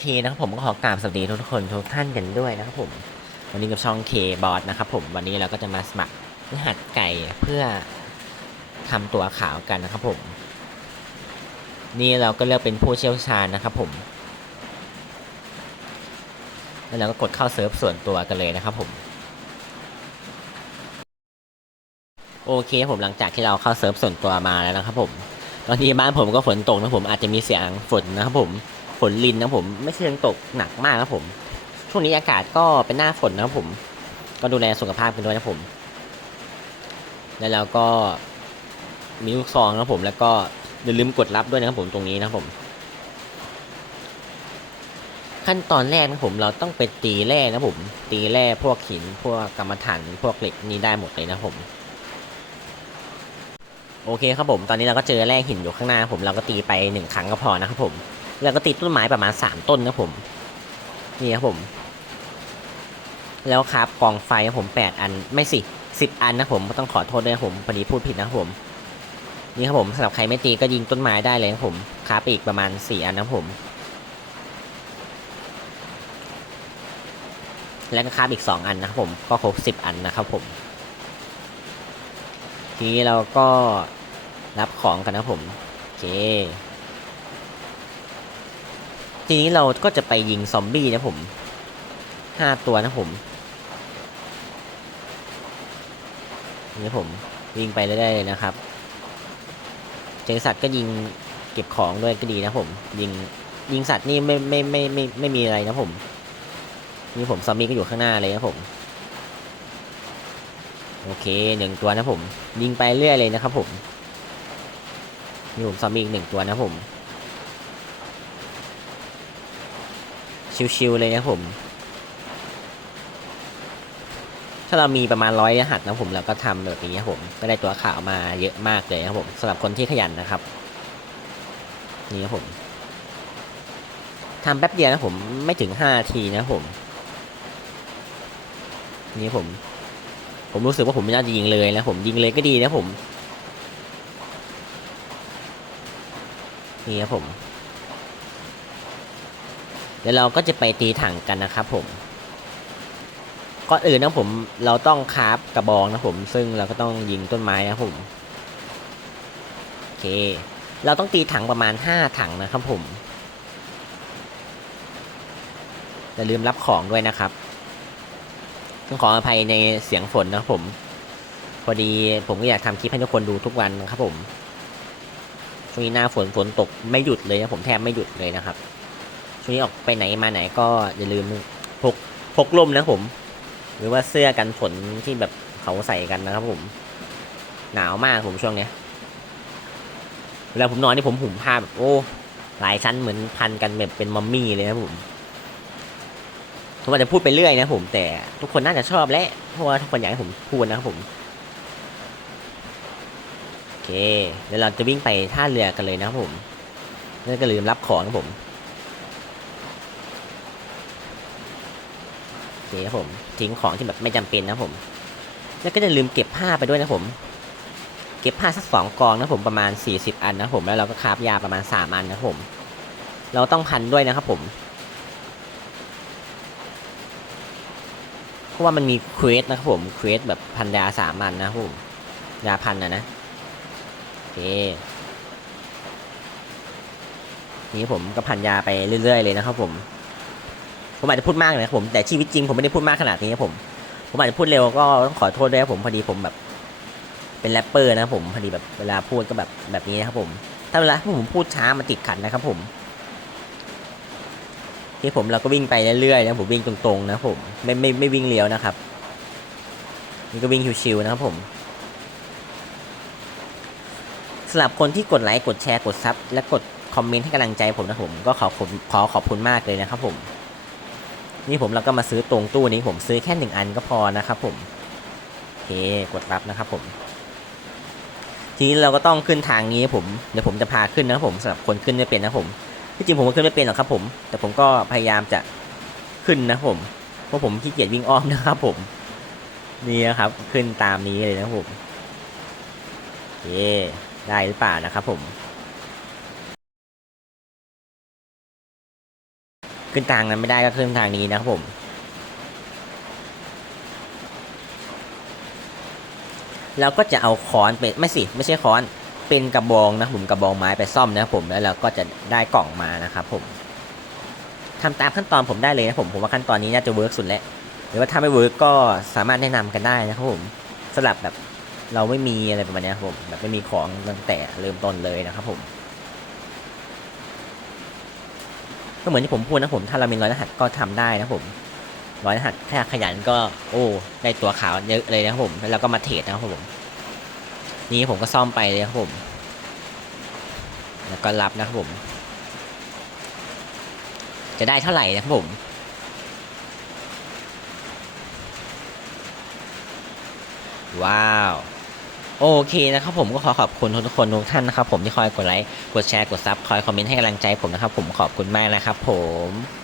เคนะครับผมก็ขอกราบสวัสดีทุกคนทุกท่านกันด้วยนะครับผมวันนี้กับช่อง K b o s นะครับผมวันนี้เราก็จะมาสมัครรหัสไก่เพื่อทำตัวขาวกันนะครับผม นี่เราก็เลือกเป็นผู้เชี่ยวชาญนะครับผม แล้วเราก็กดเข้าเซิร์ฟส่วนตัวกันเลยนะครับผมโอเคผมหลังจากที่เราเข้าเซิร์ฟส่วนตัวมาแล้วนะครับผม ตอนนี้บ้านผมก็ฝนตกนะผมอาจจะมีเสียงฝนนะครับผม ฝนลินนะผมไม่เชิงตกหนักมากครับผม ช่วงนี้อากาศก็เป็นหน้าฝนนะครับผม ก็ดูแลสุขภาพกันด้วยนะผม แล้วเราก็มีลูกซองนะผม แล้วก็อย่าลืมกดรับด้วยนะครับผมตรงนี้นะครับผม ขั้นตอนแรกนะผมเราต้องไปตีแร่นะผม ตีแร่พวกหินพวกกรรมฐานพวกเหล็กนี่ได้หมดเลยนะผมโอเคครับผม ตอนนี้เราก็เจอแร่หินอยู่ข้างหน้าผม เราก็ตีไปหนึ่งครั้งก็พอนะครับผม แล้วก็ติดต้นไม้ประมาณสามต้นนะผม นี่ครับผม แล้วครับกองไฟผมแปดอันไม่สิสิบอันนะผมต้องขอโทษด้วยนะผมพอดีพูดผิดนะผม นี่ครับผมสำหรับใครไม่ตีก็ยิงต้นไม้ได้เลยนะครับผมคราฟอีกประมาณสี่อันนะผม แล้วก็คราฟอีกสองอันนะครับผมก็ครบสิบอันนะครับผม ทีนี้เราก็รับของกันนะผม โอเค ทีนี้เราก็จะไปยิงซอมบี้นะผมห้าตัวนะผมนี่ผมยิงไปเรื่อยๆเลยนะครับเจอสัตว์ก็ยิงเก็บของด้วยก็ดีนะผมยิงยิงสัตว์นี่ไม่ไม่ไม่ไม่ไม่ไม่มีอะไรนะผมนี่ผมซอมบี้ก็อยู่ข้างหน้าเลยนะผมโอเคหนึ่งตัวนะผม ยิงไปเรื่อยเลยนะครับผมนี่ผมซอมบี้อีกหนึ่งตัวนะผม ชิวๆเลยนะผม ถ้าเรามีประมาณร้อยรหัสนะผมเราก็ทำแบบนี้ครับผมก็ได้ตัวขาวมาเยอะมากเลยครับผมสำหรับคนที่ขยันนะครับ นี่ครับผมทำแป๊บเดียวนะผมไม่ถึงห้านาทีนะผม นี่ผม ผมรู้สึกว่าผมไม่น่าจะยิงเลยนะผมยิงเลยก็ดีนะผม นี่ครับผม เดี๋ยวเราก็จะไปตีถังกันนะครับผมก่อนอื่นนะผมเราต้องคาฟกระบองนะผม ซึ่งเราก็ต้องยิงต้นไม้นะผมโอเค เราต้องตีถังประมาณห้าถังนะครับผมอย่าลืมรับของด้วยนะครับต้องขออภัยในเสียงฝนนะครับผม พอดีผมก็อยากทำคลิปให้ทุกคนดูทุกวันนะครับผมช่วงนี้หน้าฝนฝนตกไม่หยุดเลยนะผมแทบไม่หยุดเลยนะครับ ช่วงนี้ออกไปไหนมาไหนก็อย่าลืมพกพกร่มนะผม หรือว่าเสื้อกันฝนที่แบบเขาใส่กันนะครับ ผม หนาวมากผมช่วงเนี้ยเวลาผมนอนนี่ผมห่มผ้าแบบโอ้หลายชั้นเหมือนพันกันแบบเป็นมัมมี่เลยนะผมผมอาจจะพูดไปเรื่อยนะผม แต่ทุกคนน่าจะชอบและเพราะว่าทุกคนอยากให้ผมพูดนะครับผมโอเคเดี๋ยวเราจะวิ่งไปท่าเรือกันเลยนะครับผมแล้วก็ลืมรับของครับผม คครับผม ทิ้งของที่แบบไม่จำเป็นนะผม แล้วก็จะลืมเก็บผ้าไปด้วยนะผม เก็บผ้าสักสองกองนะผมประมาณ 40 อันนะผม แล้วเราก็คาบยาประมาณ 3 อันนะผม เราต้องพันด้วยนะครับผมเพราะว่ามันมีเควสนะครับผมเควสแบบพันยาสามอันนะครับผมยาพันนะนะโอเคนี่ผมก็พันยาไปเรื่อย ๆ เลยนะครับผม ผมอาจจะพูดมากนะครับผมแต่ชีวิตจริงผมไม่ได้พูดมากขนาดนี้ครับผม ผมอาจจะพูดเร็วก็ต้องขอโทษด้วยครับผมพอดีผมแบบ เป็นแรปเปอร์นะครับผมพอดีแบบเวลาพูดก็แบบแบบนี้นะครับผม ถ้าเวลาผมพูดช้ามันติดขัดนะครับ ผมที่ผมเราก็วิ่งไปเรื่อยๆนะผมวิ่งตรงๆนะผมไม่ไม่ไม่วิ่งเลี้ยวนะครับนี่ก็วิ่งชิวๆนะครับผมสำหรับคนที่กดไลค์กดแชร์กดซับและกดคอมเมนต์ให้กำลังใจผมนะผมก็ขอขอขอบคุณมากเลยนะครับผม นี่ผมเราก็มาซื้อตรงตู้นี้ผมซื้อแค่หนึ่งอันก็พอนะครับผมโอเคกดรับนะครับผม ทีนี้เราก็ต้องขึ้นทางนี้ผมเดี๋ยวผมจะพาขึ้นนะครับผมสำหรับคนขึ้นไม่เป็นนะผมที่จริงผมก็ขึ้นไม่เป็นหรอกครับผม แต่ผมก็พยายามจะขึ้นนะผมเพราะผมขี้เกียจวิ่งอ้อมนะครับผมนี่นะครับขึ้นตามนี้เลยนะผมโอเคได้หรือเปล่านะครับผม ขึ้นทางนั้นไม่ได้ก็ขึ้นทางนี้นะครับผม เราก็จะเอาค้อนเป็นไม่สิไม่ใช่ค้อนเป็นกระบองนะผมกระบองไม้ไปซ่อมนะครับผมแล้วเราก็จะได้กล่องมานะครับผมทำตามขั้นตอนผมได้เลยนะผมผมว่าขั้นตอนนี้น่าจะเวิร์กสุดแล้วหรือว่าถ้าไม่เวิร์กก็สามารถแนะนำกันได้นะครับผมสลับแบบเราไม่มีอะไรประมาณนี้ครับผมแบบไม่มีของตั้งแต่เริ่มต้นเลยนะครับผม ก็เหมือนที่ผมพูดนะผมถ้าเรามีร้อยรหัสก็ทำได้นะผมร้อยรหัสแค่ขยันก็โอ้ได้ตัวขาวเยอะเลยนะครับผมแล้วเราก็มาเทรดนะครับผม นี่ผมก็ซ่อมไปเลยครับผม แล้วก็รับนะครับผม จะได้เท่าไหร่นะครับผมว้าว โอเคนะครับผมก็ขอขอบคุณทุกคนทุกท่านนะครับผมที่คอยกดไลค์กดแชร์กดซับคอยคอมเมนต์ให้กำลังใจผมนะครับผมขอบคุณมากนะครับผม